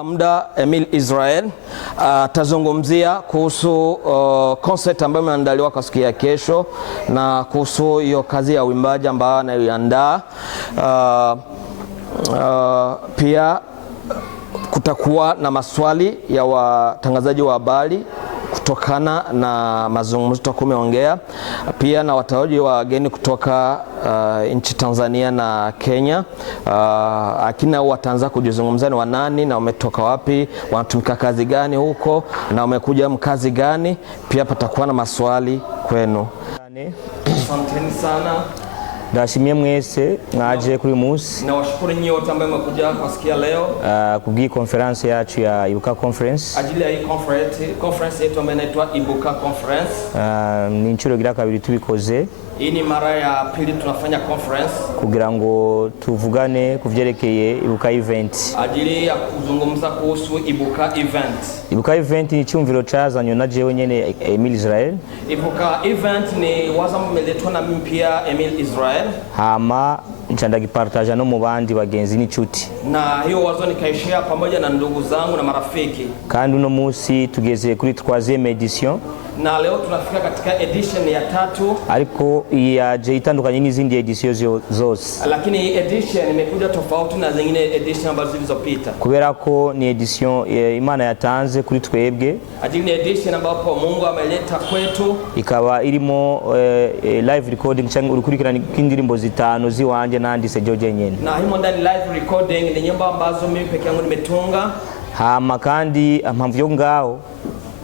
Kwa muda Emil Israel atazungumzia kuhusu concert ambayo imeandaliwa kwa siku ya kesho na kuhusu hiyo kazi ya uimbaji ambayo anayoandaa. Pia kutakuwa na maswali ya watangazaji wa habari kutokana na mazungumzo tumeongea, pia na wataoji wageni kutoka nchi Tanzania na Kenya. Akina wataanza kujizungumza ni wanani na wametoka wapi, wanatumika kazi gani huko na wamekuja mkazi gani. Pia patakuwa na maswali kwenu. Asanteni sana. Ndashimye mwese mwaje kuri munsi. Nawashukuru nyinyi wote ambao mmekuja kusikia leo kubwi conference yacu ya Ibuka Conference. Ajili ya hii conference yetu ambayo inaitwa Ibuka Conference. Ni inshuro gira kabiri tubikoze. Hii ni mara ya pili tunafanya conference kugira ngo tuvugane kuvyerekeye Ibuka event. Ajili ya kuzungumza kuhusu Ibuka event. Ibuka event ni cyumviro cazanywe na jewe nyene Emil Israel. Ibuka event ni wazo mmeletwa na mimi pia Emil Israel. Hama ncandagipartaja no mu bandi bagenzi n'inshuti. Na hiyo wazo nikaishia pamoja na ndugu zangu na marafiki. Kandi uno munsi tugeze kuri 3e edition. Na leo tunafika katika edition ya 3. Ariko yaje itandukanye n'izindi edition zose. Lakini edition imekuja tofauti na zingine edition ambazo zilizopita. Kubera ko ni edition Imana yatanze kuri twebwe. Ajili ni edition ambapo Mungu ameleta kwetu. Ikaba irimo live recording cyangwa urukurikirana kw'indirimbo zitanu ziwanje nandise George nyene. Na himo ndani live recording ni nyimbo ambazo mimi peke yangu nimetunga. Hama kandi ampamvu yo ngaho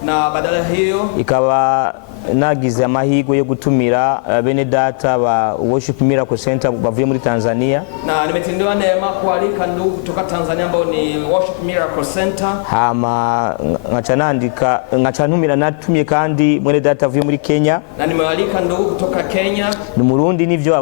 na badala hiyo ikaba nagize amahirwe yo gutumira bene data ba Worship Miracle Center bavuye muri Tanzania, na nimetendewa neema kualika ndugu kutoka Tanzania ambao ni Worship Miracle Center. Hama ngacantumira natumye kandi mwene data avuye muri Kenya, na nimewalika ndugu kutoka Kenya. Ni Murundi nivyo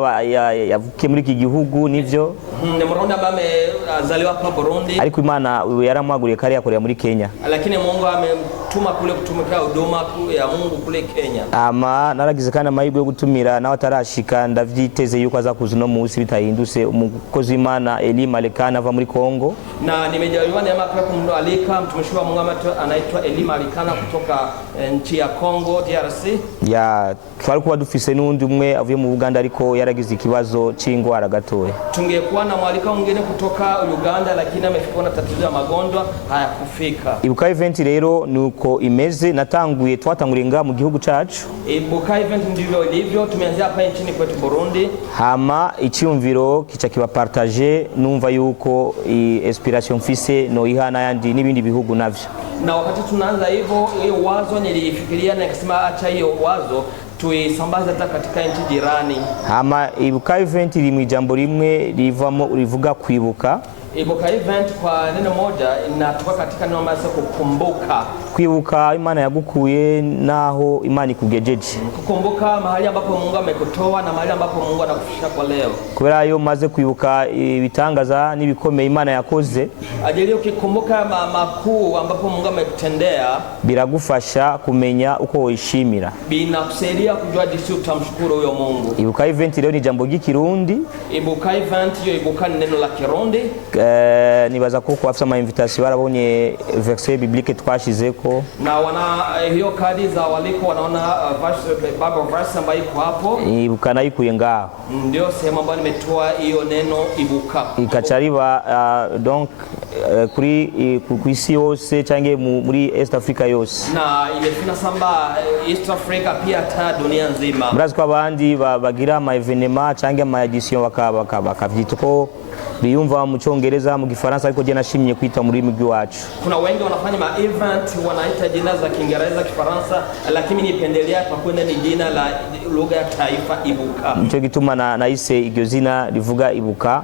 yavukiye muri iki gihugu nivyo. Ni Murundi ambaye amezaliwa hapa Burundi. Ariko Imana yaramwaguriye kari yakorera muri Kenya. Lakini Mungu amemtuma kule kutumikia huduma ya Mungu kule Kenya. Ama naragize kana amahirwe yo gutumira nawe atarashika ndavyiteze yuko aza kuza no munsi bitahinduse umukozi Imana Eli Malekana ava muri Kongo. Na nimejaliwa neema pia kumwalika mtumishi wa Mungu anaitwa Eli Malekana kutoka nchi ya Kongo DRC. Ya twarikuba dufise n'undi umwe avuye mu Uganda ariko yaragize ikibazo c'ingwara gatoye. Tungekuwa na mwalika mwingine kutoka Uganda lakini amefikwa na tatizo ya magonjwa hayakufika. Ibuka event rero nuko imeze natanguye twatanguriye mu gihugu cacu. Ibuka event ndivyo ilivyo, tumeanzia hapa nchini kwetu Burundi. Hama icyumviro kica kiba partager numva yuko inspiration mfise no ihana yandi n'ibindi bihugu navyo. Na wakati tunaanza hivyo hiyo wazo nilifikiria na nikasema acha hiyo wazo tuisambaze hata katika nchi jirani. Hama Ibuka event iri mu ijambo rimwe rivamo urivuga kwibuka. Ibuka event kwa neno moja inatoka katika neno ambalo kukumbuka. Kwibuka Imana yagukuye naho Imana ikugejeje. Kukumbuka mahali ambapo Mungu amekutoa na mahali ambapo Mungu anakufikisha kwa leo. Kubera yo maze kwibuka ibitangaza n'ibikomeye Imana yakoze. Ajili ukikumbuka makuu ambapo Mungu amekutendea biragufasha kumenya uko woishimira. Binakusaidia kujua jinsi utamshukuru huyo Mungu. Ibuka event leo ni jambo ry'ikirundi. Ibuka event hiyo Ibuka ni neno la Kirundi. Nibaza ko afisa ama invitation barabonye verset biblique twashizeko. Na wana hiyo kadi za waliko wanaona Bible verse ambayo iko hapo. Ibuka nayikuye ngaho. Ndio sehemu ambayo nimetoa hiyo neno Ibuka. Ikacariba donc kuri kuisi yose cange muri East Africa yose. Na imefina samba East Africa pia ta dunia nzima. Murazi ko abandi bagira ama evenement cange ama edition bakavyitko biyumva mu Cyongereza mu Gifaransa ariko je nashimye kwita muri migi wacu. Kuna wengi wanafanya ma event wanaita jina za Kiingereza Kifaransa lakini nipendelea kwa kwenda ni jina la lugha ya taifa Ibuka. Nico gituma na ise iryo zina rivuga Ibuka.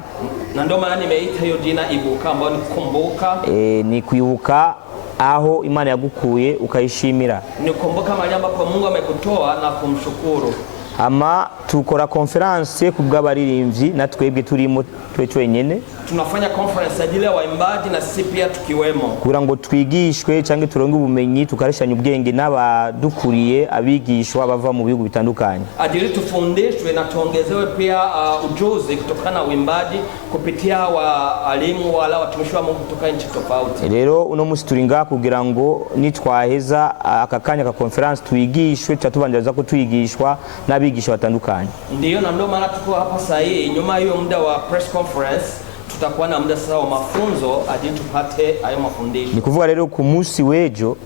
Na ndio maana nimeita hiyo jina Ibuka ambayo ni kumbuka. Ni kwibuka aho Imana yagukuye ukayishimira. Ni kumbuka mahali ambapo Mungu amekutoa na kumshukuru. ama tukora conference ku bw'abaririmbyi na twebwe turimo twenyene. Tunafanya conference ajili ya waimbaji na sisi pia tukiwemo, kugira ngo twigishwe cyangwa turonge ubumenyi tukareshanya ubwenge n'abadukuriye abigishwa bava mu bihugu bitandukanye, ajili tufundishwe na tuongezewe pia ujuzi kutokana na uimbaji kupitia walimu wala watumishi wa Mungu kutoka nchi tofauti. Rero uno musi turinga kugira ngo nitwaheza akakanya ka conference twigishwe cyatubanjaza ko twigishwa n'abigisha batandukanye. Ndiyo, na ndio maana tuko hapa sasa hii nyuma hiyo muda wa press conference tutakuwa na muda sasa wa mafunzo ajili tupate hayo mafundisho. Ni kuvuga rero ku munsi wejo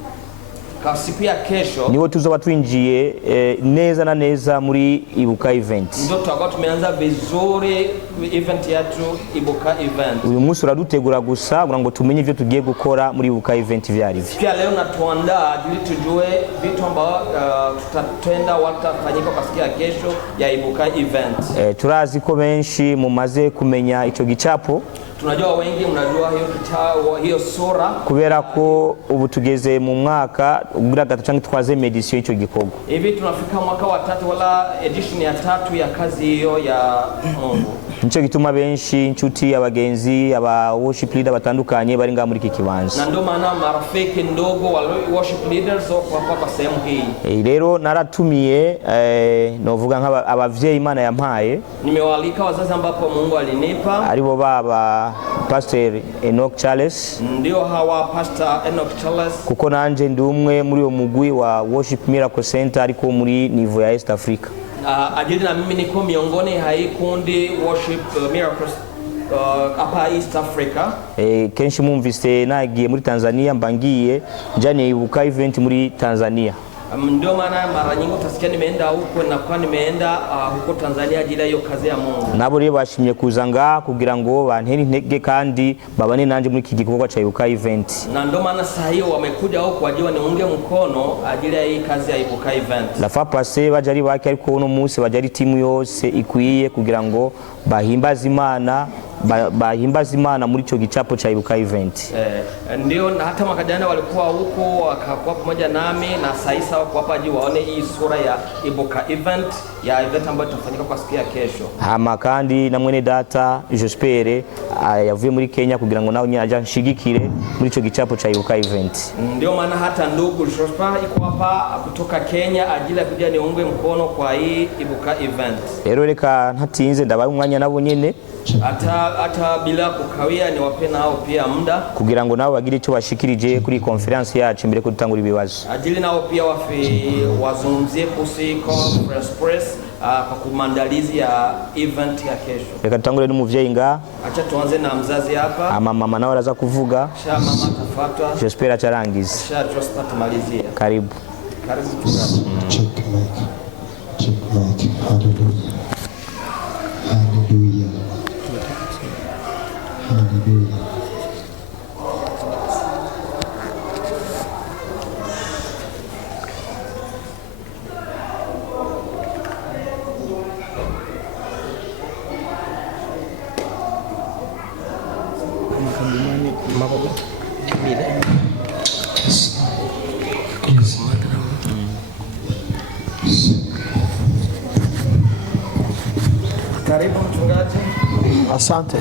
siku ya kesho niwo tuzoba twinjiye neza na neza muri Ibuka event. Ndio tutakuwa tumeanza vizuri event yetu Ibuka event. Uyu munsi uradutegura gusa kugira ngo tumenye ivyo tugiye gukora muri Ibuka event vyarivyo. Pia leo natuandaa ili tujue vitu ambavyo tutatenda watafanyika kwa siku ya kesho ya Ibuka event. Turazi ko benshi mumaze kumenya ico gicapo. Tunajua wengi mnajua hiyo sura, kubera ko ubu tugeze mu mwaka ubura gatatu cyangwa twaze edition ico gikorwa. Hivi tunafika mwaka wa 3 wala edition ya 3 ya kazi hiyo ya Mungu. Nico gituma benshi inshuti abagenzi aba worship leader batandukanye bari nga muri iki kibanza. Na ndio maana marafiki ndogo wa worship leaders kwa sehemu hii. Rero naratumiye novuga nk'abavyeyi Imana yampaye. Nimewalika wazazi ambapo Mungu alinipa. Aribo baba Pastor Enoch Charles. Ndio hawa Pastor Enoch Charles. Kuko nanje ndi umwe muri uwo mugwi wa Worship Miracle Center ariko muri niveau ya East Africa. Ajili na mimi niko miongoni hai kundi Worship Miracles hapa East Africa. Kenshi mumvise nagiye muri Tanzania mbangiye njane Ibuka event muri Tanzania. Ndio maana mara nyingi utasikia nimeenda huko na kwa nimeenda huko Tanzania ajili ya hiyo kazi ya Mungu. Nabo rero bashimye kuzanga kugira ngo bantera intege kandi babane nanje muri iki gikorwa cha Ibuka event. Na ndio maana sasa hiyo wamekuja huko wajua niunge mkono ajili ya hii kazi ya Ibuka event. La fa passer bajari baki ariko uno munsi bajari timu yose ikwiye kugira ngo bahimbaza Imana muri ico gicapo cha Ibuka event. Ndio hata mwaka jana walikuwa huko wakakuwa pamoja nami na sasa wako hapa juu waone hii sura ya Ibuka event ambayo itafanyika kwa siku ya kesho. Hama kandi na mwene data Jospere yavuye muri Kenya kugira ngo nawe nyaje nshigikire muri ico gicapo cha Ibuka event. Ndio maana hata ndugu Jospere iko hapa kutoka Kenya ajili ya kuja niunge mkono kwa hii Ibuka event. Rero reka ntatinze ndabaye umwanya nabo nyene hata bila kukawia ni wape nao pia muda kugira ngo nabo bagire icyo bashikirije kuri conference yacu mbere ko dutangura ibibazo. Ajili nao pia wazungumzie kuhusu conference press kwa kumandalizi ya event ya kesho. Reka tutangure n'umuvyeyi nga. Acha tuanze na mzazi hapa. Mama nawe araza kuvuga. Sha mama tafuata. Jospera charangiza. Sha Jospera tumalizia. Karibu. Karibu tukaze. Check mic. Hallelujah. Hallelujah. Hallelujah. Karibu mchungaji. Asante.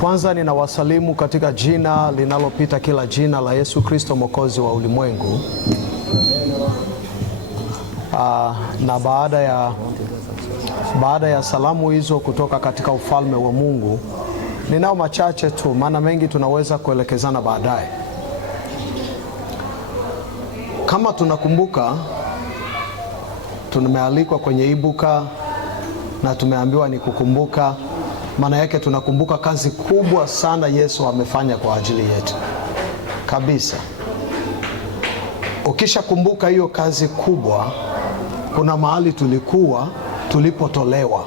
Kwanza ninawasalimu katika jina linalopita kila jina la Yesu Kristo Mwokozi wa ulimwengu. Na baada ya salamu hizo kutoka katika ufalme wa Mungu, ninao machache tu, maana mengi tunaweza kuelekezana baadaye. Kama tunakumbuka, tumealikwa kwenye Ibuka na tumeambiwa ni kukumbuka. Maana yake tunakumbuka kazi kubwa sana Yesu amefanya kwa ajili yetu kabisa. Ukishakumbuka hiyo kazi kubwa, kuna mahali tulikuwa tulipotolewa.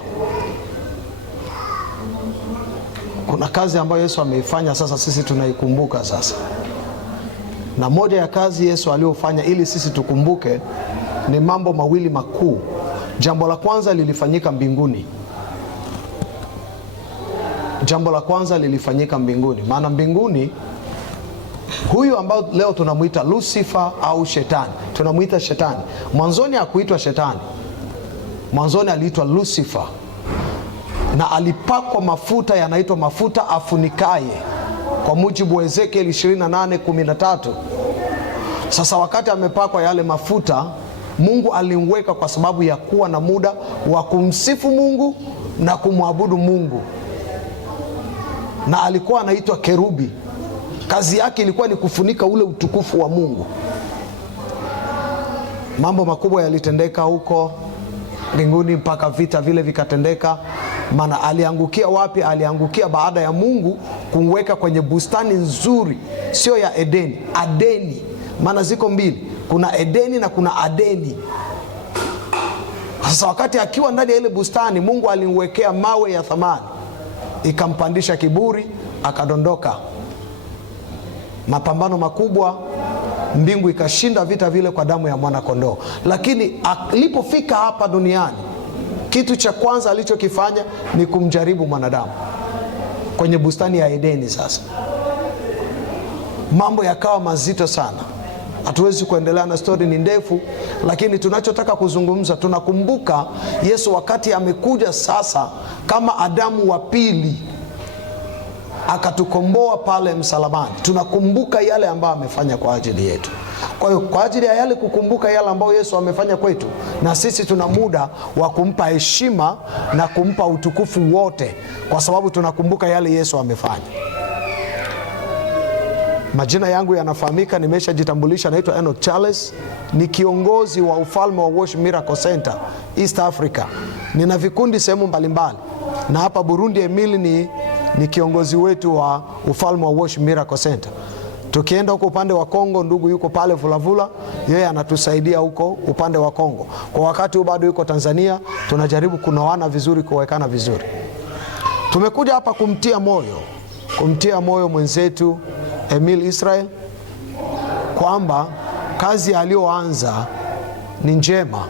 Kuna kazi ambayo Yesu ameifanya, sasa sisi tunaikumbuka sasa. Na moja ya kazi Yesu aliyofanya ili sisi tukumbuke ni mambo mawili makuu. Jambo la kwanza lilifanyika mbinguni. Jambo la kwanza lilifanyika mbinguni. Maana mbinguni, huyu ambao leo tunamuita Lucifer au Shetani, tunamuita Shetani. Mwanzoni hakuitwa Shetani. Mwanzoni aliitwa Lucifer na alipakwa mafuta yanaitwa mafuta afunikaye, kwa mujibu wa Ezekiel 28:13. Sasa wakati amepakwa yale mafuta, Mungu alimweka kwa sababu ya kuwa na muda wa kumsifu Mungu na kumwabudu Mungu, na alikuwa anaitwa kerubi. Kazi yake ilikuwa ni kufunika ule utukufu wa Mungu. Mambo makubwa yalitendeka huko mbinguni mpaka vita vile vikatendeka. Maana aliangukia wapi? Aliangukia baada ya Mungu kumweka kwenye bustani nzuri, sio ya Edeni, Adeni. Maana ziko mbili, kuna Edeni na kuna Adeni. Sasa wakati akiwa ndani ya ile bustani, Mungu alimwekea mawe ya thamani, ikampandisha kiburi, akadondoka. Mapambano makubwa, mbingu ikashinda vita vile kwa damu ya mwana kondoo. Lakini alipofika hapa duniani, kitu cha kwanza alichokifanya ni kumjaribu mwanadamu kwenye bustani ya Edeni. Sasa mambo yakawa mazito sana. Hatuwezi kuendelea na story, ni ndefu, lakini tunachotaka kuzungumza, tunakumbuka Yesu wakati amekuja sasa kama Adamu wa pili, akatukomboa pale msalabani. Tunakumbuka yale ambayo amefanya kwa ajili yetu. Kwa hiyo kwa ajili ya yale kukumbuka yale ambayo Yesu amefanya kwetu, na sisi tuna muda wa kumpa heshima na kumpa utukufu wote, kwa sababu tunakumbuka yale Yesu amefanya. Majina yangu yanafahamika, nimeshajitambulisha. Naitwa Enoch Charles, ni kiongozi wa ufalme wa Worship Miracle Center East Africa. Nina vikundi sehemu mbalimbali, na hapa Burundi Emili ni kiongozi wetu wa ufalme wa Worship Miracle Center. Tukienda huko upande wa Kongo, ndugu yuko pale Vulavula, yeye anatusaidia huko upande wa Kongo. Kwa wakati huu bado yuko Tanzania, tunajaribu kunawana vizuri, kuwekana vizuri. Tumekuja hapa kumtia moyo mwenzetu Emil Israel kwamba kazi aliyoanza ni njema,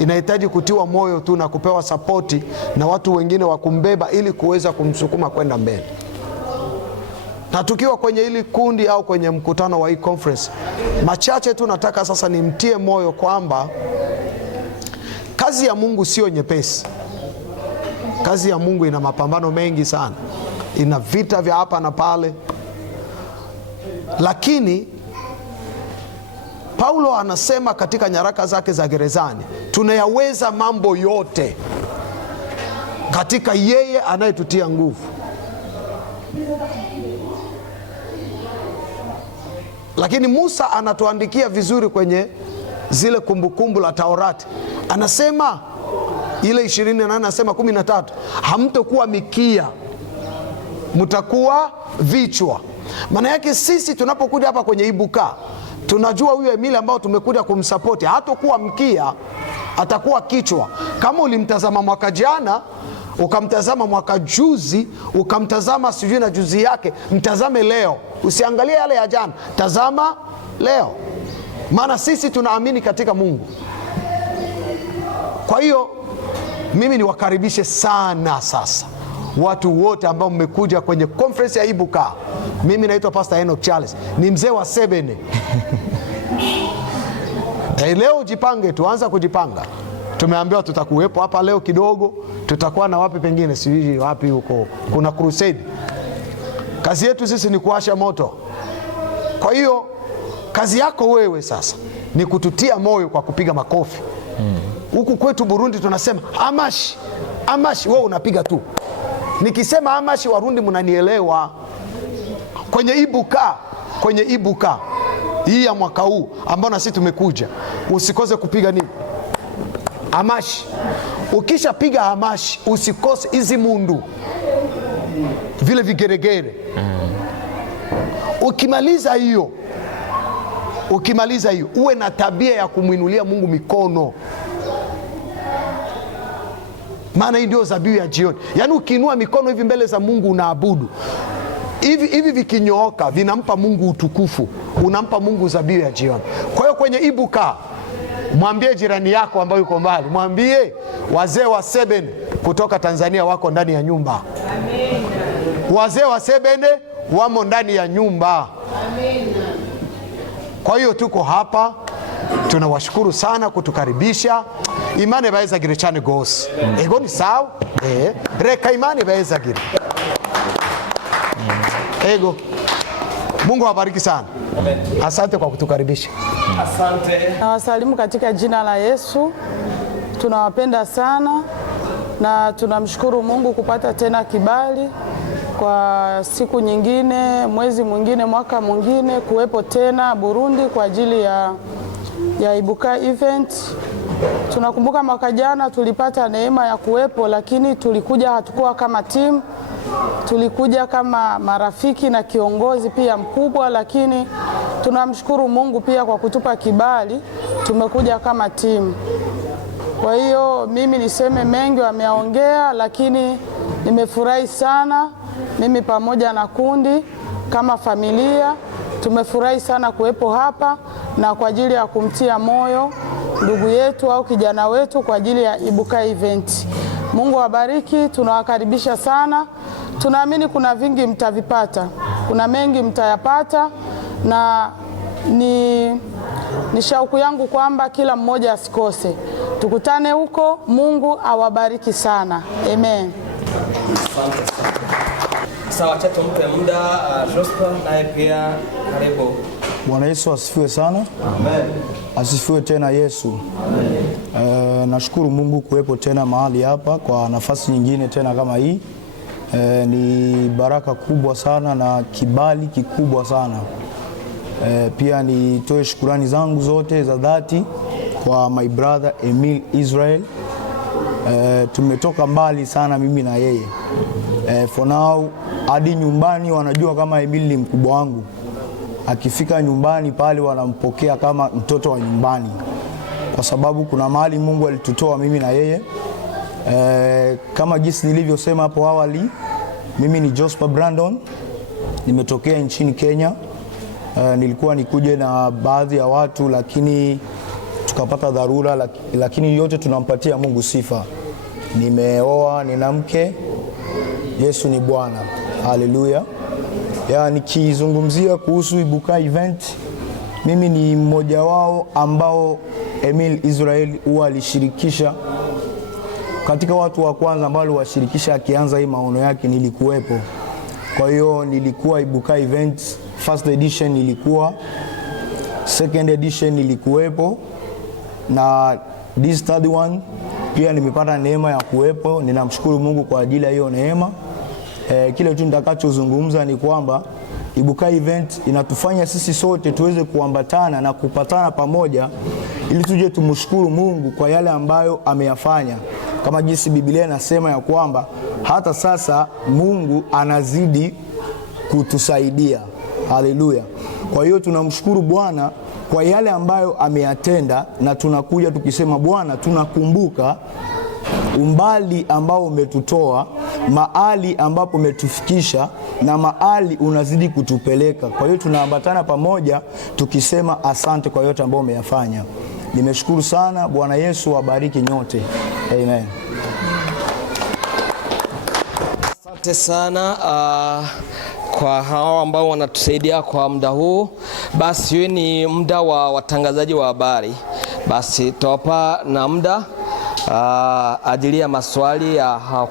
inahitaji kutiwa moyo tu na kupewa sapoti na watu wengine wa kumbeba ili kuweza kumsukuma kwenda mbele. Na tukiwa kwenye hili kundi au kwenye mkutano wa hii conference, machache tu nataka sasa nimtie moyo kwamba kazi ya Mungu sio nyepesi. Kazi ya Mungu ina mapambano mengi sana, ina vita vya hapa na pale. Lakini Paulo anasema katika nyaraka zake za gerezani, tunayaweza mambo yote katika yeye anayetutia nguvu. Lakini Musa anatuandikia vizuri kwenye zile kumbukumbu la Taurati, anasema ile 28, anasema 13, hamtakuwa mikia, mtakuwa vichwa. Maana yake sisi tunapokuja hapa kwenye Ibuka, tunajua huyo Emili ambao tumekuja kumsapoti hatakuwa mkia, atakuwa kichwa. Kama ulimtazama mwaka jana, ukamtazama mwaka juzi, ukamtazama sijui na juzi yake, mtazame leo. Usiangalie yale ya jana, tazama leo. Maana sisi tunaamini katika Mungu. Kwa hiyo mimi niwakaribishe sana sasa watu wote ambao mmekuja kwenye conference ya Ibuka. Mimi naitwa Pastor Enoch Charles, ni mzee wa Sebene. Leo jipange, tuanza kujipanga. Tumeambiwa tutakuwepo hapa leo kidogo, tutakuwa na wapi pengine, sijui wapi huko, kuna crusade. Kazi yetu sisi ni kuwasha moto. Kwa hiyo kazi yako wewe sasa ni kututia moyo kwa kupiga makofi. Huku kwetu Burundi tunasema amashi, amashi, wewe unapiga tu. Nikisema amashi, Warundi mnanielewa. Kwenye Ibuka hii ya mwaka huu ambao na sisi tumekuja, usikose kupiga nini? Amashi. Ukisha piga amashi, usikose hizi mundu, vile vigeregere. Ukimaliza hiyo, uwe na tabia ya kumwinulia Mungu mikono. Maana hii ndio dhabihu ya jioni. Yaani ukiinua mikono hivi mbele za Mungu unaabudu. Hivi vikinyooka vinampa Mungu utukufu, unampa Mungu dhabihu ya jioni. Kwa hiyo kwenye Ibuka, mwambie jirani yako ambaye yuko mbali, mwambie wazee wa Sebene kutoka Tanzania wako ndani ya nyumba. Amen. Wazee wa Sebene wamo ndani ya nyumba. Amen. Kwa hiyo tuko hapa tunawashukuru sana kutukaribisha. Imana ibayezagire cyane gose. Ego ni sawa? Reka imana ibayezagire. Ego. Mungu awabariki sana. Asante kwa kutukaribisha. Asante. Nawasalimu katika jina la Yesu. Tunawapenda sana na tunamshukuru Mungu kupata tena kibali kwa siku nyingine, mwezi mwingine, mwaka mwingine kuwepo tena Burundi kwa ajili ya Ibuka event. Tunakumbuka mwaka jana tulipata neema ya kuwepo, lakini tulikuja hatukuwa kama timu. Tulikuja kama marafiki na kiongozi pia mkubwa, lakini tunamshukuru Mungu pia kwa kutupa kibali, tumekuja kama timu. Kwa hiyo mimi niseme mengi wameongea, lakini nimefurahi sana mimi pamoja na kundi kama familia. Tumefurahi sana kuwepo hapa na kwa ajili ya kumtia moyo ndugu yetu au kijana wetu kwa ajili ya Ibuka event. Mungu awabariki, tunawakaribisha sana. Tunaamini kuna vingi mtavipata, kuna mengi mtayapata, na ni shauku yangu kwamba kila mmoja asikose. Tukutane huko. Mungu awabariki sana. Amen. Asante sana. Sawa, chato mpe muda Jospa naye pia karibu. Bwana Yesu asifiwe sana. Amen. Asifiwe tena Yesu. Nashukuru Mungu kuwepo tena mahali hapa kwa nafasi nyingine tena kama hii. Ni baraka kubwa sana na kibali kikubwa sana. Pia nitoe shukurani zangu zote za dhati kwa my brother Emil Israel. Tumetoka mbali sana mimi na yeye. For now hadi nyumbani wanajua kama Emil ni mkubwa wangu. Akifika nyumbani pale wanampokea kama mtoto wa nyumbani, kwa sababu kuna mahali Mungu alitutoa mimi na yeye. Kama jinsi nilivyosema hapo awali, mimi ni Jospa Brandon, nimetokea nchini Kenya. Nilikuwa nikuje na baadhi ya watu, lakini tukapata dharura, lakini yote tunampatia Mungu sifa. Nimeoa, nina mke. Yesu ni Bwana. Haleluya. Nikizungumzia kuhusu Ibuka event, mimi ni mmoja wao ambao Emil Israel huwa alishirikisha katika watu wa kwanza ambao washirikisha akianza hii maono yake, nilikuwepo. Kwa hiyo nilikuwa Ibuka event first edition, nilikuwa second edition nilikuwepo, na this third one pia nimepata neema ya kuwepo. Ninamshukuru Mungu kwa ajili ya hiyo neema. Kile tu nitakachozungumza ni kwamba Ibuka event inatufanya sisi sote tuweze kuambatana na kupatana pamoja ili tuje tumshukuru Mungu kwa yale ambayo ameyafanya. Kama jinsi Biblia inasema ya kwamba hata sasa Mungu anazidi kutusaidia. Haleluya. Kwa hiyo tunamshukuru Bwana kwa yale ambayo ameyatenda, na tunakuja tukisema Bwana, tunakumbuka umbali ambao umetutoa, mahali ambapo umetufikisha, na mahali unazidi kutupeleka. Kwa hiyo tunaambatana pamoja tukisema asante kwa yote ambayo umeyafanya. Nimeshukuru sana. Bwana Yesu awabariki nyote. Amen. Asante sana kwa hao ambao wanatusaidia kwa muda huu. Basi huu ni muda wa watangazaji wa habari. Basi tutawapa na muda ajili ya maswali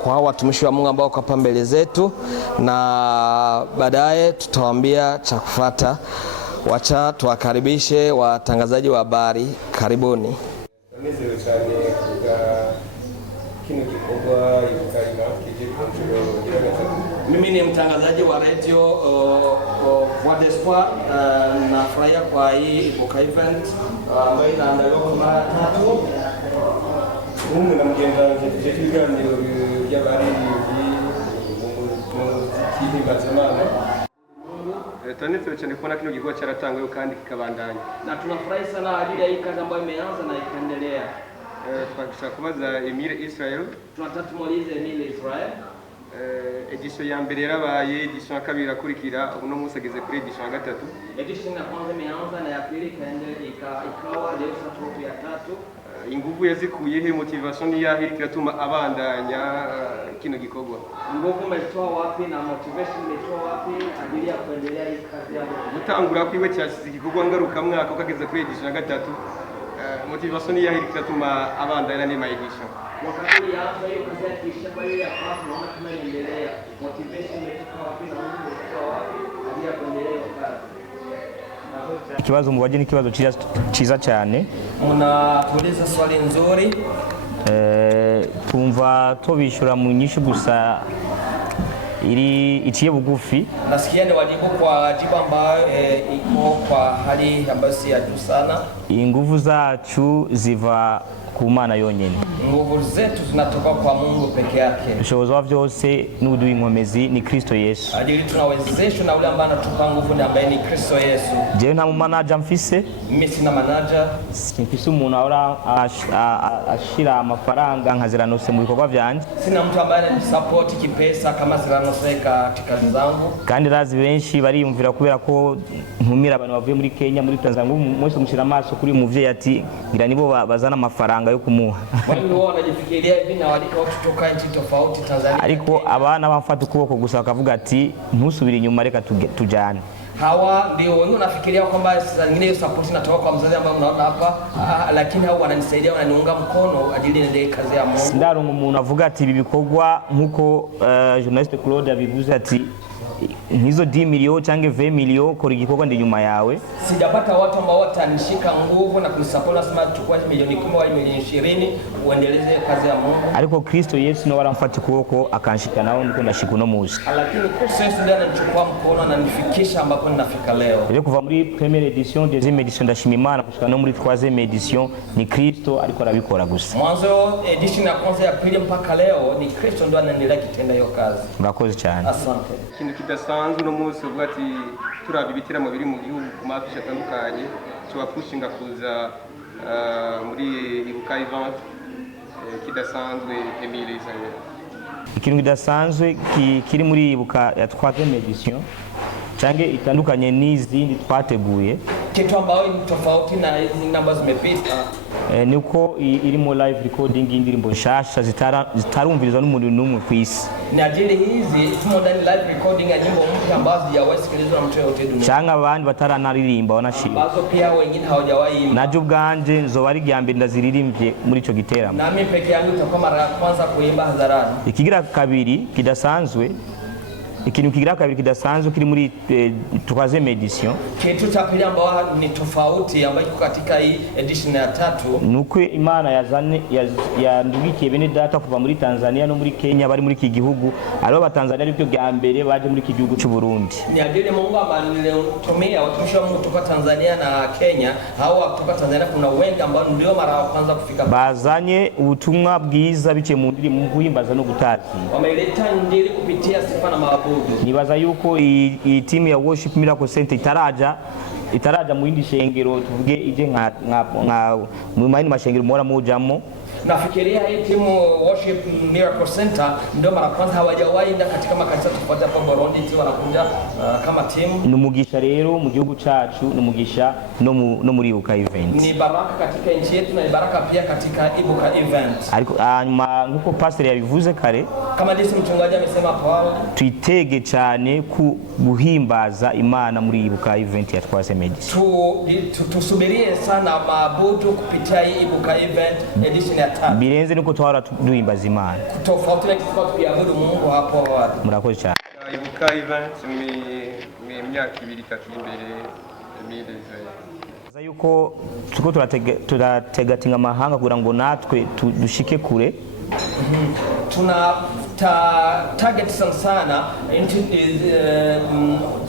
kwa hao watumishi wa Mungu ambao wako hapa mbele zetu, na baadaye tutawaambia cha kufuata. Wacha tuwakaribishe watangazaji wa habari. Karibuni. Mimi ni mtangazaji wa radio wa Despoir. Nafurahia kwa hii Ibuka event ambayo inaandaliwa kwa mara ya 3. Mungu na mgenda kiganiro y'abari mu mazamana. Tunanifurahi cyane kubona kino gikorwa cyaratangwayo kandi kikabandanya. Na tunafurahi sana ajili ya hii kazi ambayo imeanza na ikaendelea. Twashaka kubaza Emil Israel. Tunataka tumuulize Emil Israel. Edition ya mbere yarabaye, edition ya kabiri akurikira, uno munsi ageze kuri edition ya 3. Edition ya kwanza imeanza na ya pili ikawa leo sasa ya 3. Inguvu yazikuyehe, motivation ni yahe ikiratuma abandanya kino gikorwa? Nguvu umetoa wapi na motivation umetoa wapi ajili ya kuendelea hii kazi yako? Gutangura kwiwe cyasize igikorwa ngaruka mwaka ukageza kuri edition ya 3. motivation yahe ikatuma abandana ni maigisho. Wakati ulianza hiyo kazi ya kisha kwa hiyo ya class naona kama inaendelea. Motivation imetoka wapi na Mungu umetoka wapi hadi ya kuendelea kazi. Ikibazo mubaje ni kibazo cyiza cyane. Unatuuliza swali nzuri. Tumva tubishura mu nyinshi gusa ili itiye bugufi. Nasikia ni wajibu kwa jibu ambayo iko kwa hali ambayo si ya juu sana. Nguvu zacu ziva ku Mana yonyene. Nguvu zetu zinatoka kwa Mungu peke yake. Ubushobozi wa byose n'ubuduha inkomezi ni Kristo Yesu. Ajili tunawezeshwa na ule ambaye anatupa nguvu ni ambaye ni Kristo Yesu. Je, nta manager mfise? Mimi sina manager. Mfise umuntu ahora ashira amafaranga nkaziranose mu bikorwa byanje. Sina mtu ambaye anisupport kipesa kama ziranose katika kazi zangu. Kandi razi benshi bariyumvira kubera ko ntumira abantu bavuye muri Kenya muri Tanzania mwese mushira amaso kuri muvye ati ngira nibo bazana amafaranga yo kumuha. Wao wanajifikiria hivi na walika watu kutoka nchi tofauti Tanzania. Ariko abana bamfata ukuboko gusa bakavuga ati ntusubire inyuma reka tujane. Hawa ndio wengi unafikiria kwamba sasa nyingine hiyo support inatoka kwa mzazi ambaye unaona hapa, lakini hao wananisaidia, wananiunga mkono ajili niendelee kazi ya Mungu. Ndarongo umuntu avuga ati ibi bikorwa nkuko journalist Claude abivuze ati hizo 10 milioni cyangwa 20 milioni kora igikorwa ndi nyuma yawe. Sijapata watu ambao watanishika nguvu na kunisupport nasema chukua milioni 10 au milioni 20 uendeleze kazi ya Mungu. Ariko Kristo Yesu no waramfata ukuboko akanshika nao niko ndashika no muzi. Lakini Kristo Yesu ndiye ananichukua mkono ananifikisha ambapo ninafika leo. Ile kuva muri première edition, deuxième edition ndashima Imana kushika no muri troisième edition ni Kristo ariko arabikora gusa. Mwanzo edition ya kwanza ya pili mpaka leo ni Kristo ndiye anaendelea kitenda hiyo kazi. Murakoze cyane. Asante. Kintu kidasanzwe no munsi uvuga ati turaba ibitiramo biri mu gihugu ku mafisha atandukanye cyo pushinga kuza muri ibuka event kidasanzwe Emile Israel. Ikintu kidasanzwe kiri muri ibuka ya 3e edition change itandukanye n'izindi twateguye, kitu ambayo ni tofauti na hizi namba zimepita ni uko irimo live recording y'indirimbo nshasha zitarumvirizwa n'umuntu n'umwe ku isi. Ni ajili hizi tumo ndani live recording ya nyimbo mpya ambazo hazijawahi sikilizwa na mtu yote duniani, cyangwa abandi bataranaririmba wanashima, ambazo pia wengine hawajawahi imba. Naje ubwanje nzoba ari ryambe ndaziririmbye muri ico giteramo, na mimi peke yangu itakuwa mara ya kwanza kuimba hadharani. Ikigira kabiri kidasanzwe, ikintu kigira kabiri kidasanzwe kiri muri 3e edition, kitu cha pili ambao ni tofauti ambayo iko katika hii edition ya 3 nuko Imana yazane yandugikiye bene data kuva muri Tanzania no muri Kenya bari muri iki gihugu, alo ba Tanzania aribyo bya mbere baje muri iki gihugu cy'u Burundi. Ni adili Mungu amenitumia watumishi wa Mungu kutoka Tanzania na Kenya. Hao kutoka Tanzania kuna wengi ambao ndio mara ya kwanza kufika, bazanye ubutumwa bwiza bice mu ndirimbo guhimbaza no gutati, wameleta injili kupitia sifa na maabudu. Nibaza yuko iyi team ya Worship Miracle Center itaraja mu yindi shengero tuvuge ije nka mu mayini mashengero mora mujamo. Nafikiria hii timu Worship Miracle Center ndio mara kwanza hawajawahi enda katika makanisa tofauti hapa Burundi, tu wanakuja kama timu. Numugisha rero mu gihugu cyacu, numugisha no muri Ibuka event. Ni baraka katika nchi yetu na ni baraka pia katika Ibuka event. Ariko nyuma nkuko pastor yabivuze kare, kama jinsi mchungaji amesema Paul, twitege cyane ku guhimbaza Imana muri Ibuka event ya 3e edition. Tusubirie sana maabudu kupitia hii Ibuka event edition ya 3. Birenze nuko twara duhimbaza Imana. Tofauti na kitu tukiabudu Mungu hapo wapi. Murakoze cyane. Ibuka event ni myaka 2-3 imbere Emile Israel. Yuko tuko turategatinga amahanga kugira ngo natwe dushike kure. Tuna target sana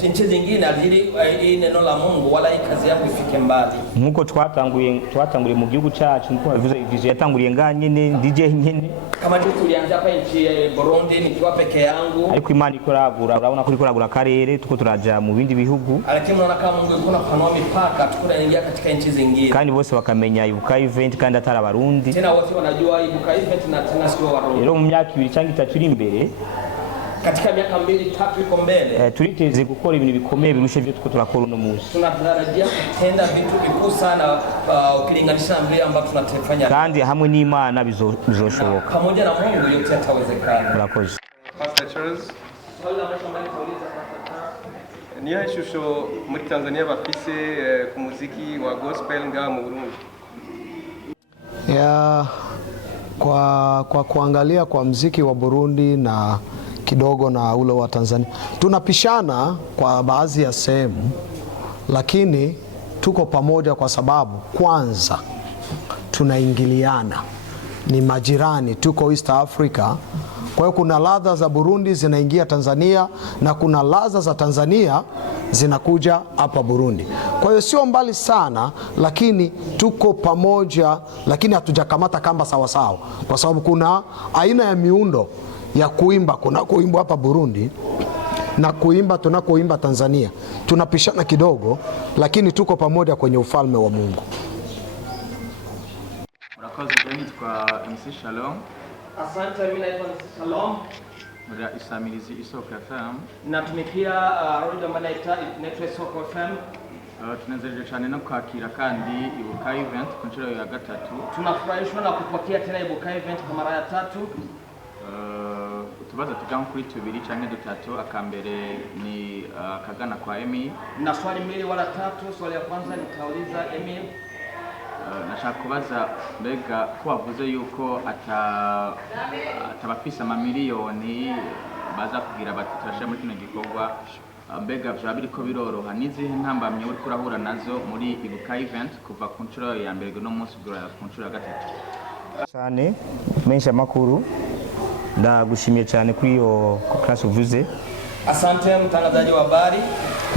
nchi zingine ajili hii neno la Mungu wala hii kazi yangu ifike mbali. Nkuko twatanguriye mu gihugu cyacu, nkuko bivuze vision yatanguriye nganyene ndije nyene, kama ndio tulianza hapa nchi ya Burundi nikiwa peke yangu, ariko Imana ikoragura, urabona ko ikoragura karere tuko turaja mu bindi bihugu, lakini unaona kama Mungu yuko anapanua mipaka tukunaingia katika nchi zingine, kandi bose bakamenya Ibuka event kandi atari abarundi, tena wote wanajua Ibuka event na tena sio Warundi. Rero mu myaka 2 cyangwa 3 iri imbere, katika miaka 2-3 iko mbele, turiteze gukora ibintu bikomeye birushe byo tuko turakora uno munsi. Tunatarajia kutenda vitu vikuu sana ukilinganisha na mbele ambapo tunatefanya, kandi hamwe n'Imana bizoshoboka, pamoja na Mungu yote yatawezekana. Murakoze. Pastor Charles, niya ishusho muri Tanzania bafise ku muziki wa gospel nga mu Burundi? Kwa kuangalia kwa mziki wa Burundi na kidogo na ule wa Tanzania tunapishana kwa baadhi ya sehemu, lakini tuko pamoja kwa sababu kwanza tunaingiliana, ni majirani, tuko East Africa. Kwa hiyo kuna ladha za Burundi zinaingia Tanzania na kuna ladha za Tanzania zinakuja hapa Burundi. Kwa hiyo sio mbali sana, lakini tuko pamoja, lakini hatujakamata kamba sawa sawa, kwa sababu kuna aina ya miundo ya kuimba, kuna kuimba hapa Burundi na kuimba tunakoimba Tanzania. Tunapishana kidogo, lakini tuko pamoja kwenye ufalme wa Mungu. Murakoze nitwa MC Shalom. Asante, mimi naitwa Shalom. Muri Isamirizi Isoko FM. Natumikia radio ambayo inaitwa Isoko FM. Tunazereje cyane no kwakira kandi Ibuka event ku nshuro ya gatatu. Tunafurahishwa na kupokea tena Ibuka event kwa mara ya tatu. Tubaza tujya kuri tubiri cyangwa dutatu. Akambere ni kagana kwa Emil. Na swali mbili wala tatu. Swali ya kwanza nitauliza Emil. Nashaka kubaza mbega ko wavuze yuko atabafisa amamiliyoni baza kugira bati turashira muri kino gikorwa, mbega vya biriko biroroha n'izihe ntambamye uri kurahura nazo muri Ibuka event kuva ku nshuro ya mbere no munsi kugera ku nshuro ya gatatu? Cyane menshi amakuru ndagushimiye cyane kuri iyo class uvuze. Asante mtangazaji wa habari.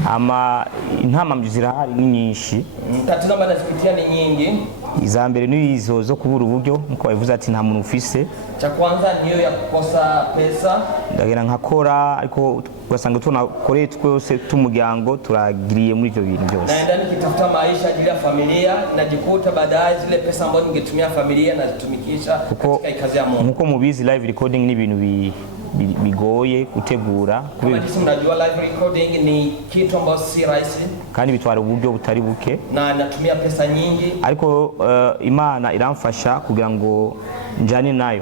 Ama intamamye zirahari ni nyinshi. Tatizo ambazo nazipitia ni nyingi. Iza mbere ni izo zo kubura uburyo nko bavuze ati nta muntu ufise. Cha kwanza niyo ya kukosa pesa. Ndagera nkakora ariko ugasanga tunakoreye twese tumuryango turagiriye muri ivyo bintu byose. Naenda nikitafuta maisha ajili ya familia, najikuta baadaye zile pesa ambazo ningetumia familia nazitumikisha katika kazi ya Mungu. Nkuko mubizi live recording ni ibintu bigoye gutegura. Kama jinsi mnajua live recording ni kitu ambacho si rahisi kandi bitwara uburyo butari buke na natumia pesa nyingi, ariko Imana iramfasha kugira ngo njane nayo,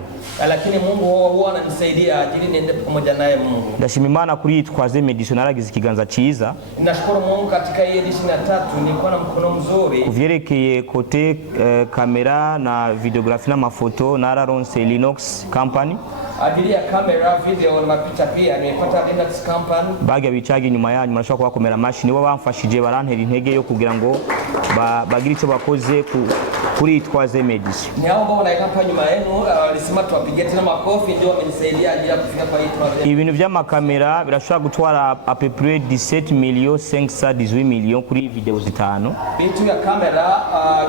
lakini Mungu huwa ananisaidia ajili niende pamoja naye Mungu. Ndashima Imana kuri Twazeme edition naragize ikiganza ciza. Nashukuru Mungu katika hii edition ya 3 nilikuwa na mkono mzuri kuvyerekeye kote kamera na videography na mafoto na Ronse Linux company. Ajili ya kamera, video na mapicha pia nimepata Linux company. Baga bicaga inyuma yanyu murashaka kubakomera mashini bo bamfashije barantera intege yo kugira ngo bagira ico bakoze kuri Twazeme edition. Ni hao ambao wanaika hapa nyuma yenu walisema tuwapigie tena makofi, ndio wamenisaidia ajili ya kufika kwa hii Twazeme. Ibintu vy'amakamera birashobora gutwara à peu près 17,518 millions kuri video zitano. Vitu ya kamera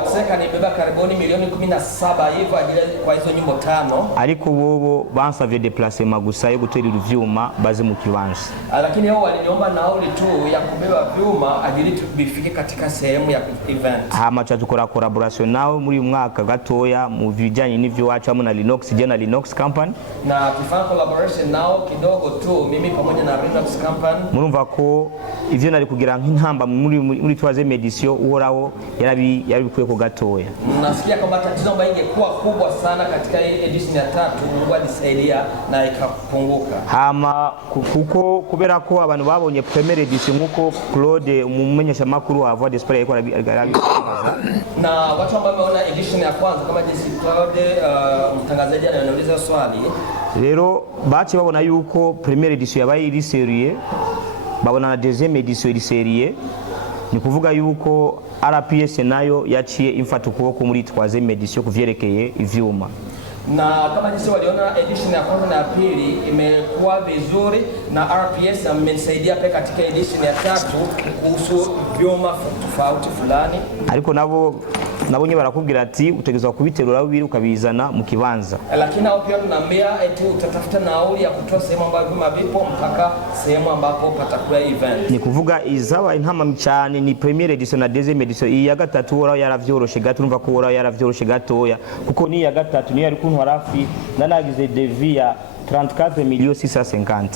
kuseka nibeba karibuni milioni 17 hivyo ajili kwa hizo nyimbo 5. Ariko bobo bansavye déplacement gusa yo guterera ivyuma baze mu kibanza. Lakini hao waliniomba nauli tu ya kubeba vyuma ajili tubifike katika sehemu ya event. Hama tukora collaboration nao muri mwaka gatoya mu vijanye n'ivyo wacu hamwe na Linux jana Linux company. Na tufanya collaboration nao kidogo tu mimi pamoja na Linux company. Murumva ko ivyo nari kugira nk'intamba muri Twazeme edition uhoraho yarabikuye ko gatoya. Nasikia kama tatizo ambayo ingekuwa kubwa sana katika hii edition ya 3 Mungu alisaidia na ikapunguka. Hama kuko kubera ko abantu babonye premiere edition nkuko Claude umumenyesha makuru wa Voix d'Espoir yako na watu ambao wameona edition ya kwanza kama jinsi Claude mtangazaji ananiuliza swali. Rero bache babona yuko premiere edition yabaye iri serie, babona na deuxième edition iri serie, ni kuvuga yuko RPS nayo yaciye imfata ukuboko muri Twazeme edition kuvyerekeye ivyuma. Na kama jinsi waliona edition ya kwanza na ya pili imekuwa vizuri, na RPS amenisaidia pia katika edition ya 3 kuhusu vyuma tofauti fulani. Ariko nabonye barakubwira ati utegezwa kubiterura bibiri ukabizana mu kibanza. Lakini hao pia tunaambia eti utatafuta nauli ya kutoa sehemu ambapo vyuma vipo mpaka sehemu ambapo patakuwa event. Ni kuvuga izaba intama cyane ni premiere edition na deuxième edition. Iyi ya gatatu wora yaravyoroshe gato, urumva ko wora yaravyoroshe gatoya kuko ni ya gatatu ni yari kuntu harafi nanagize devis ya 34,650,000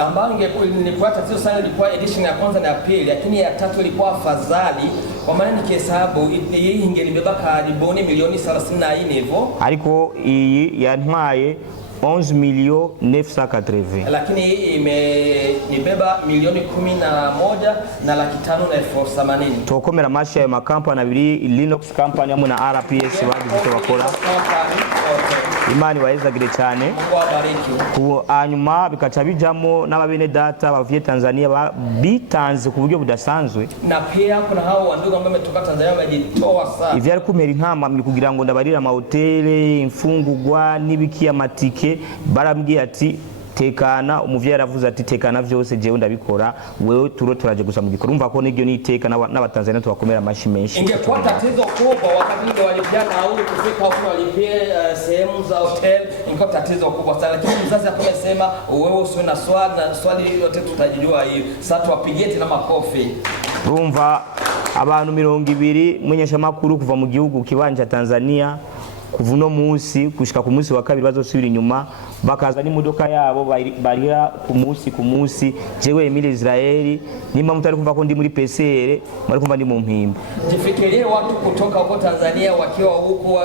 ambayo ingekuwa tatizo sana ilikuwa edition ya kwanza na ya pili, lakini ya 3 ilikuwa afadhali kwa maana nikihesabu hii ingelibeba karibuni milioni 34 hivyo. Ariko iyi yantwaye 11,980,000. Lakini hii imebeba milioni 11,580,000. Tukomera mashi ya makampani abiri Linux company hamwe na RPS bagize bakora. Imani wahezagire cyane. Hanyuma bikaca bijamo n'ababene data bavuye Tanzania bitanze ku buryo budasanzwe. Na pia kuna hao wandugu ambao wametoka Tanzania wamejitoa sana. Ivyo ari kumera intama kugira ngo ndabarira amahoteli, imfungurwa n'ibiki amatike, barambwiye ati tekana, umuvyeyi aravuze ati tekana vyose jewe ndabikora, wewe turaje gusa mu gikora. Umva ko n'ibyo niteka n'abatanzania tubakomera amashi menshi. Ingekuwa tatizo kubwa wakati ndio walipia nauli kufika huko walipia sehemu za hotel, ingekuwa tatizo kubwa sana, lakini mzazi akasema wewe usiwe na swali, na swali yote tutajijua hiyo. Sasa tuwapigie tena makofi. Urumva abantu 200 mwenyesha makuru kuva mu gihugu kibanja Tanzania kuva no munsi gushika ku munsi wa kabiri bazosubira inyuma bakaza n'imodoka yabo barira ku munsi jewe Emile Israeli nimba mutari kumva ko ndi muri PCR muri kumva ndi mu mpimba. Jifikirie watu kutoka huko Tanzania wakiwa huko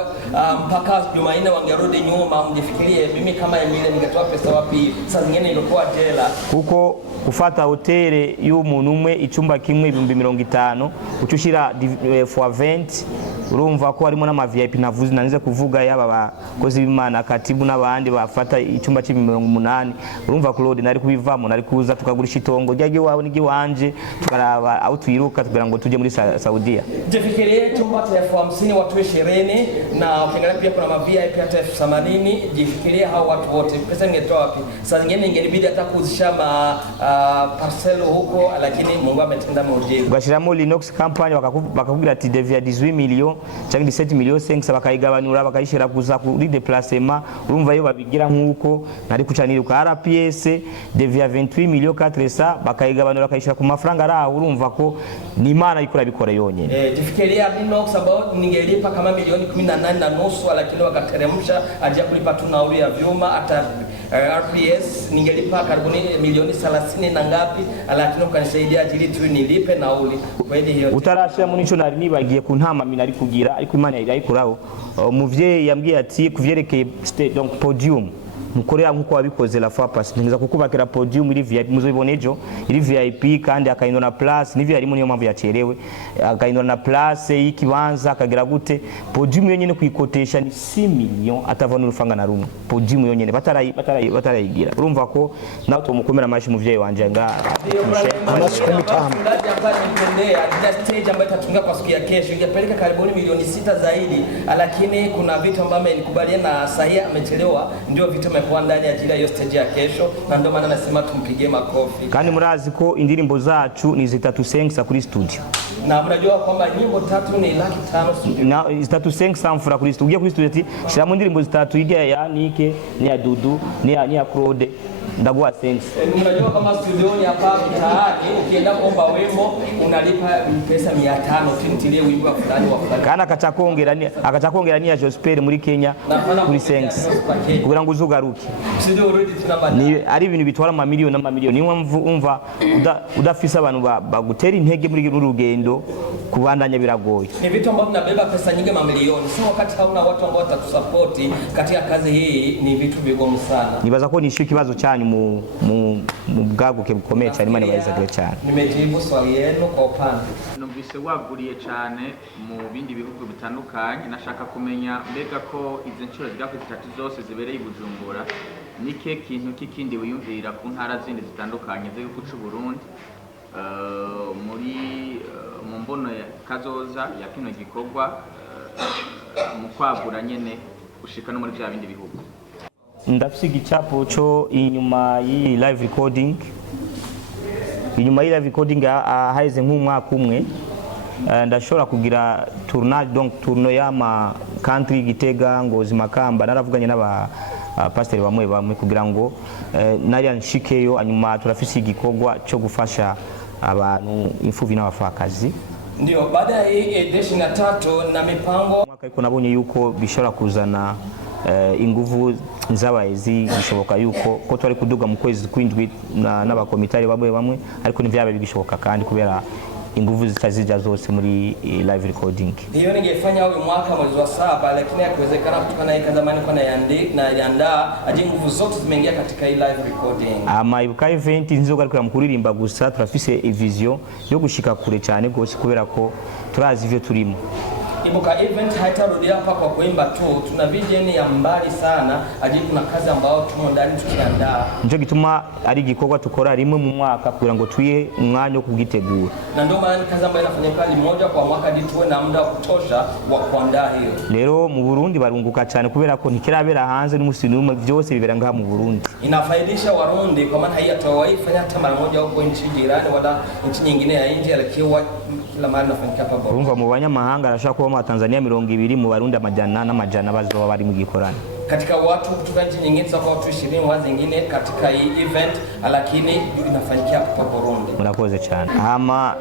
mpaka Jumanne wangerudi nyuma, mjifikirie mimi kama Emile ningetoa pesa wapi? Sasa zingine ilikuwa jela. Kuko kufata hoteli y'umuntu umwe icyumba kimwe 50,000 ucushira fois 20 urumva ko harimo n'ama VIP navuze nanze kuvuga yaba bakozi b'Imana katibu n'abandi bafata icyumba c'80 urumva Claude nari kubivamo nari kuza tukagurisha itongo ryage wawe n'igiwanje tukaraba aho twiruka tugira ngo tuje muri Saudia. Jifikirie chumba cha 50,000 watu 20 na ukiangalia pia kuna ma VIP hata 80,000. Jifikirie hao watu wote pesa ingetoa wapi? Sasa zingine ingelibidi hata kuzisha parcelo huko, lakini Mungu ametenda muujiza. Gashiramo Linux company bakakubwira ati devia 18 millions cyangwa 17 millions 5 bakayigabanura bakayishira kuza kuri déplacement. Urumva yo babigira nkuko nari kucanira RPS devia 28 millions 400 bakayigabanura bakayishira ku mafaranga araho. Urumva ko ni Imana ikora bikora yonyene. Jifikiria Linux ambao ningelipa kama milioni 18.5, lakini wakateremsha aje kulipa tu nauli ya vyuma. Hata RPS ningelipa karibuni milioni 30 na ngapi, lakini ukanisaidia ajili tu nilipe nauli. Kweli hiyo utarashira muri cyo nari nibagiye ku ntama mina ari kugira, ariko Imana irayikuraho. Umuvyeyi yambwiye ati kuvyerekeye donc podium mukorera nkuko wabikoze la fois passée ngiza kukubakira podium iri VIP muzobibonejo iri VIP kandi akayindona place nivyo yarimo niyo mpamvu yacerewe akayindona place y'ikibanza akagira gute podium yonyene kuyikotesha ni 6 millions atava n'urufanga na rumwe podium yonyene batarayigira. Urumva ko nawe tumukomera amashi muvyeyi wanje nga stage ambayo itatunga kwa siku ya kesho ingepeleka karibuni milioni 6 zaidi, lakini kuna vitu ambavyo amenikubaliana na sahihi amechelewa, ndio vitu kwa ndani ya ajili ya stage ya kesho, na ndio maana nasema tumpigie makofi. Kandi murazi ko indirimbo zacu ni 350 kuri studio, na mnajua kwamba nyimbo 3 ni 500 studio, na 350 francs kuri studio. Kuri studio ati shiramo indirimbo 3 ige ya Nike ni ya Dudu ni ya Claude ndagwa thanks. Mnajua kama studio ni hapa mtaani, ukienda kuomba wimbo unalipa pesa 500 tintilie wimbo wa fulani. Kana akachakongera ni ya Josperi muri Kenya kuri thanks kugira ngo uzugaruke studio already tunabana ni ari ibintu bitwara amamiliyoni n'amamiliyoni. Niyo umva udafisa abantu bagutera intege muri urugendo kubandanya biragoye. Ni vitu ambavyo vinabeba pesa nyingi mamilioni, sio wakati hauna watu ambao watatusupport katika kazi hii, ni vitu vigumu sana. Nibaza ko nishika kibazo cyanyu mu bwaguke bukomeye cyane. Imana ibarizagire cyane. Nimejibu swali yenu kwa upana. Numvise waguriye cyane mu bindi bihugu bitandukanye, nashaka kumenya mbega ko izi nshuro zigera ku 3 zose zibereye Bujumbura nike kintu kikindi wiyumvira ku ntara zindi zitandukanye z'igihugu cy'u Burundi muri mu mbono kazoza ya kino gikorwa mu kwagura nyene ushika no muri bya bindi bihugu. Ndafise igicapo cyo inyuma yi live recording, inyuma yi live recording haize nk'umwaka umwe ndashobora kugira tournage, donc tourno y'ama country Gitega, Ngozi, Makamba. Naravuganye n'aba pastor bamwe kugira ngo nari anshikeyo, anyuma turafise igikorwa cyo gufasha abantu imfuvi n'abafakazi. Ndio baada ya hii edition ya 3 na mipango mwaka iko nabonye yuko bishobora kuzana inguvu nzabaezi, bishoboka yuko ko twari kuduga mu kwezi kw'indwi n'abakomitari bamwe ariko nivyabe bigishoboka kandi kubera inguvu zitazija zose muri live recording. Hiyo ningefanya huyu mwaka mwezi wa 7, lakini hakuwezekana kutokana na kazi zamani kwa naandaa aje nguvu zote zimeingia katika hii live recording. Ibuka event nzogarukira mu kuririmba gusa turafise vision yo gushika kure cyane gose kubera ko turazi ivyo turimo. Ibuka event haitarudia hapa kwa kuimba tu, tuna vision ya mbali sana, aje kuna kazi ambayo tumo ndani tukiandaa. Njo gituma ari gikorwa tukora rimwe mu mwaka kugira ngo tuye umwanya wo kugitegura. Na ndio maana kazi ambayo inafanyika moja kwa mwaka ndi tuwe na muda wa kutosha wa kuandaa hiyo. Lero mu Burundi barunguka cyane kubera ko ntikirabera hanze n'umusi numwe byose bibera ngaha mu Burundi. Inafaidisha Warundi kwa maana haiyatowaifanya hata mara moja huko nchi jirani wala nchi nyingine ya nje, lakini kila mara nafanyika hapa. Urumva mu banyamahanga arashaka kuba mu Tanzania 200 mu Barundi amajana bazoba bari mu gikorana. Katika watu kutoka nchi nyingine sasa watu 20 wa zingine katika hii event, lakini inafanyikia hapa Burundi. Murakoze cyane. Hama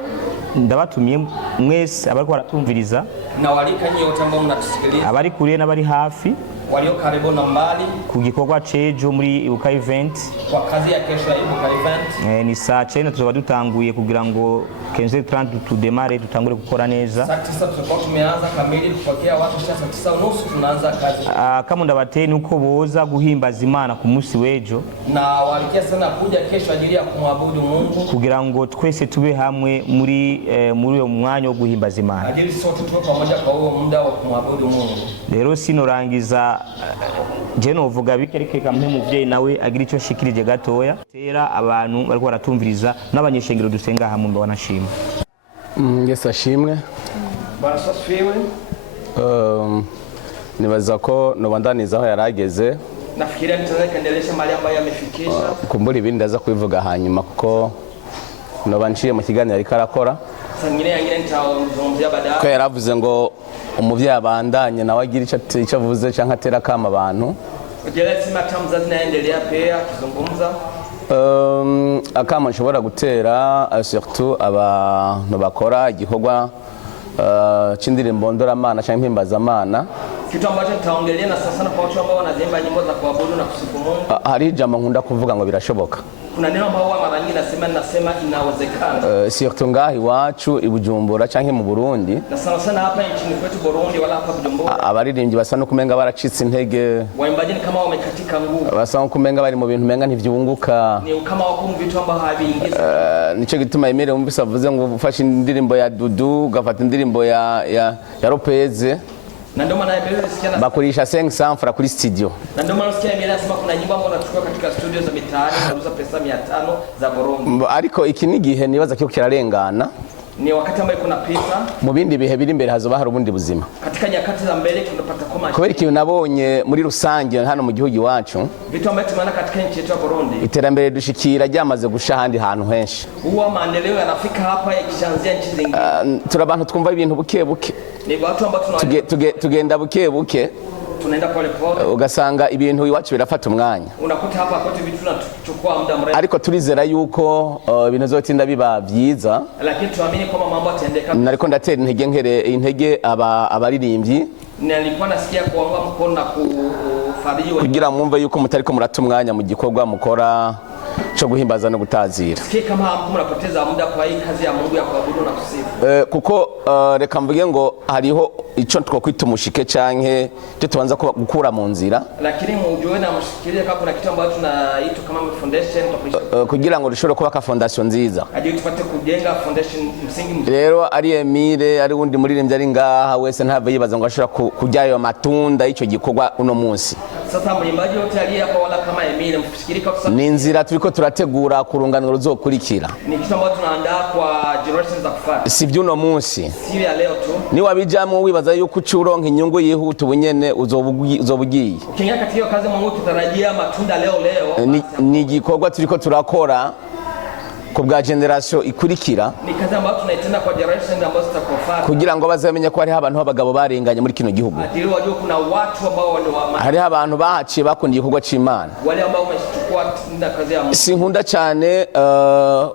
ndabatumye mwese abari baratumviriza na walika nyote ambao mnatusikiliza, abari kure n'abari hafi, walio karibu na mbali, ku gikorwa cejo muri Ibuka event, kwa kazi ya kesho ya Ibuka event. Ni saa 9 tuzoba dutanguye kugira ngo 15:30 tudemare dutangure gukora neza. Saa 9 tutakuwa tumeanza kamili kupokea watu, saa 9:30 tunaanza kazi. Kama ndabateni uko boza guhimbaza Imana ku munsi wejo, na walikia sana kuja kesho ajili ya kumwabudu Mungu, kugira ngo twese tube hamwe muri uyo mwanya wo guhimbaza Imana, ajili sote tuwe pamoja kwa huo muda wa kumwabudu Mungu. Rero sinorangiza je novuga bikereka mpe muvyeyi nawe agira ico shikirije gatoya tera abantu bariko baratumviriza n'abanyeshengero dusenga hamwe mba wanashima. Yesu ashimwe. Barasasiwe. Nibaza ko nobandaniza aho yarageze. Nafikiria nitaweza kuendelesha mali ambayo yamefikisha. Kumbura ibindi ndaza kubivuga hanyuma kuko nobanciye mu kiganiro ariko arakora. Sangine yangine nitazungumzia baadaye. Ko yaravuze ngo umuvyeyi abandanye nawe agira ico avuze canke atera kama abantu. Ujele sima mzazi naendelea pia kizungumza. Akama nshobora gutera surtout abantu bakora igikorwa c'indirimbo ndoramana canke imphimbazamana. Kitu ambacho nitaongelea na sasa kwa watu ambao wanaimba nyimbo za kuabudu na kusifu Mungu. Hari ijambo nkunda kuvuga ngo birashoboka. Kuna neno ambao mara nyingi nasema inawezekana. Surtout ngahi wacu i Bujumbura canke mu Burundi. Na sana hapa nchini kwetu Burundi wala hapa Bujumbura. Abaririmbyi basa no kumenga baracitse intege. Waimbaji kama wamekatika nguvu. Basa no kumenga bari mu bintu menga ntivyunguka. Ni kama wako mu vitu ambao haviingiza. Nico gituma Emile umvise avuze ngo ufashe indirimbo ya Dudu ugafata indirimbo ya Lopez. Na ndio maana Emile sikia bakurisha 500 francs kuri studio. Na ndio maana sikia Emile anasema kuna nyimbo ambazo anachukua katika studio za mitaani anauza pesa 500 za Burundi. Ariko iki ni gihe nibaza cyo kirarengana. Ni wakati ambao kuna pesa. Mu bindi bihe biri imbere hazoba hari ubundi buzima. Katika nyakati za mbele tunapata koma. Kubera ikintu nabonye muri rusange hano mu gihugu iwacu. Vitu ambavyo tumeona katika nchi yetu ya Burundi. Iterambere dushikira ryamaze gusha handi hantu henshi. Huwa maendeleo yanafika hapa yakishaanzia nchi zingine. Turi abantu twumva ibintu buke buke. Ni watu ambao tugenda buke buke. Tunaenda pole pole. Ugasanga ibintu iwacu birafata umwanya. Unakuta hapa kwetu vitu tunachukua muda mrefu. Ariko turizera yuko ibintu zotinda biba byiza. Lakini tuamini kwamba mambo yataendeka. Nariko ndatera intege abaririmbyi. Nilikuwa nasikia kuanga mkono na kufadhiliwa. Kugira mwumve yuko mutariko murata umwanya mu gikorwa mukora cyo guhimbaza no gutazira. Sikia kama mnapoteza muda kwa hii kazi ya Mungu ya kuabudu na kusifu. Kuko reka mvuge ngo hariho ico twokwita umushike canke cyo tubanza gukura mu nzira. Lakini mujue na mshikilie kama kuna kitu ambacho tunaita kama foundation kugira ngo rishobore kuba ka foundation nziza. Aje tupate kujenga foundation msingi mzuri. Rero ari Emile ari wundi muririmbyi ari ngaha wese ntave yibaza ngo ashobora kujyayo matunda ico gikorwa uno munsi. Sasa mwimbaji wote aliye hapa wala kama Emile mfikirie kwa ni nzira turiko turategura kurunganiro ruzokurikira. Ni kitu ambacho tunaandaa kwa generations za kufuata. Si byuno munsi. Si ya leo tu. Ni wabijamo wibaza yuko ucuronka inyungu yihuta ubunyene uzobugiye. Ukiingia katika hiyo kazi Mungu tutarajia matunda leo. Ni gikorwa turiko turakora ku bwa generation ikurikira. Ni kazi ambayo tunaitenda kwa generation ambazo zitakofuata. Kugira ngo bazamenye ko hari abantu b'abagabo barenganye muri kino gihugu. Adili wajua kuna watu ambao ni hari abantu bahaciye bakundiye igikorwa c'Imana. Wale ambao wamechukua kazi ya Mungu. Sinkunda cyane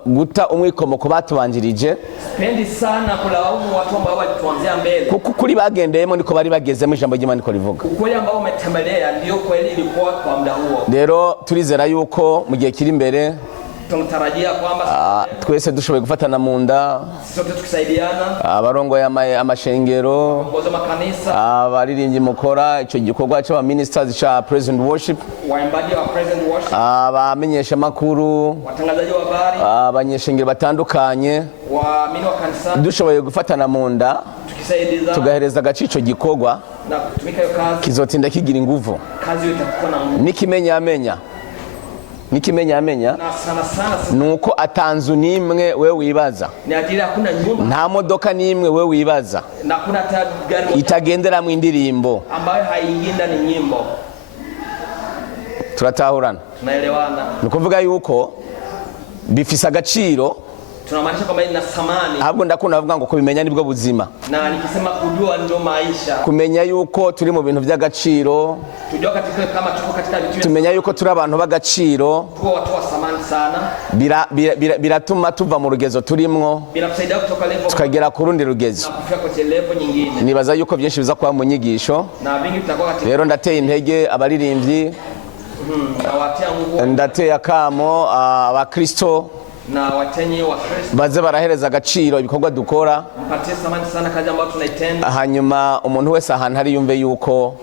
guta umwikomoko batubanjirije. Spendi sana kulaumu watu ambao walituanzia mbele. Kuko kuri bagendeyemo niko bari bagezemo ijambo ry'Imana niko rivuga. Ukweli ambao umetembelea ndio kweli ilikuwa kwa muda huo. Rero turizera yuko mu gihe kiri imbere tunatarajia kwamba twese dushoboye gufatana mu nda, sote tukisaidiana, abarongoye amashengero, ongoza makanisa, abaririmbyi mukora icyo gikorwa cy'aba ministers cha present worship, waimbaji wa present worship, abamenyesha makuru, watangazaji wa habari, abanyeshengero batandukanye, waamini wa kanisa, dushoboye gufatana mu nda, tukisaidiza, tugahereza agacico gikorwa na kutumika hiyo kazi, kizotinda kigira inguvu. kazi hiyo itakuwa na nguvu. Nikimenya Na sana nuko atanzu nimwe we wibaza, ni ajili hakuna nyumba, nta modoka nimwe we wibaza na kuna gari itagendera mu indirimbo ambayo haiingia ni nyimbo. Turatahurana, tunaelewana, nukuvuga yuko bifise agaciro, tunamaanisha kwamba ina thamani. Ahubwo ndakunda bavuga ngo kubimenya nibwo buzima, na nikisema kujua ndio maisha, kumenya yuko turi mu bintu by'agaciro, tujua katika kama tuko katika vitu, tumenya yuko turi abantu b'agaciro, tuko watu wa thamani sana, biratuma tuva mu rugezo turimwo, binatusaidia kutoka level tukagera ku rundi rugezo, na kufika kwa level nyingine. Nibaza yuko byinshi biza kuba mu nyigisho, na vingi tutakuwa katika, rero ndateye intege abaririmbyi, nawatia nguvu, ndateye akamo abakristo na watenye wa Kristo baze barahereza agaciro ibikorwa dukora, mpatie thamani sana kazi ambayo tunaitenda. Hanyuma umuntu wese ahantu hari yumve yuko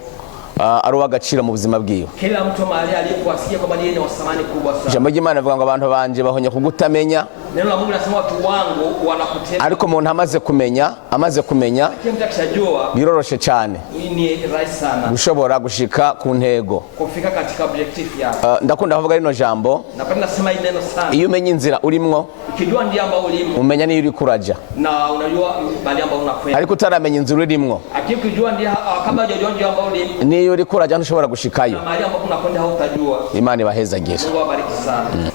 ari uw'agaciro mu buzima bwiwe. Kila mtu mahali alipoasikia kwamba yeye ni wa thamani kubwa sana. Ijambo ry'Imana rivuga ngo abantu banje bahonye kugutamenya. Neno la Mungu linasema watu wangu wanakutenda. Ariko umuntu amaze kumenya biroroshe cyane ni rahisi sana gushobora gushika ku ntego, kufika katika objective yako. Ndakunda kuvuga rino jambo, napenda kusema hili neno sana. Iyo umenya inzira urimwo, ukijua ndiye ambao ulimwo, umenya niyo uri kuraja, na unajua bali ambao unakwenda. Ariko utaramenya inzira urimwo, akikujua ndiye kama hujajua ndiye ambao ulimwo, niyo uri kuraja ntushobora gushikayo. Mahali ambapo unakwenda hautajua. Imana ibahezagire. Mungu awabariki sana.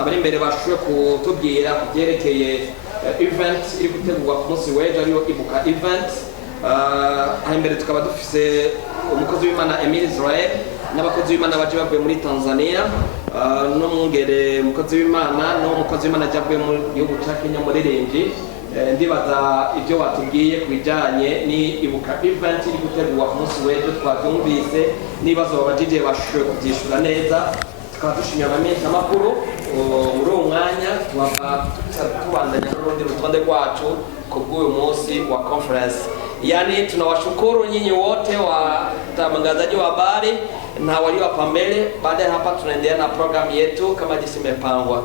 Abari imbere bashuye kutubwira kubyerekeye event iri gutegurwa ku munsi w'ejo ariyo Ibuka event. Imbere tukaba dufise umukozi w'Imana Emile Israel n'abakozi b'Imana baje bavuye muri Tanzania, n'umwungere umukozi w'Imana n'umukozi w'Imana javuye mu gihugu cya Kenya muririmbyi. Ndibaza ibyo batubwiye kubijanye ni Ibuka event iri gutegurwa ku munsi w'ejo, twabyumvise n'ibibazo babajije bashoboye kubyishura neza. Tukaba dushimira abamenyesha makuru muri uwo mwanya, tubandanya n'urundi rutonde rwacu ku bw'uyu munsi wa conference. Yani tunawashukuru nyinyi wote watangazaji wa habari na walio hapa mbele. Baada ya hapa tunaendelea na program yetu kama jinsi imepangwa.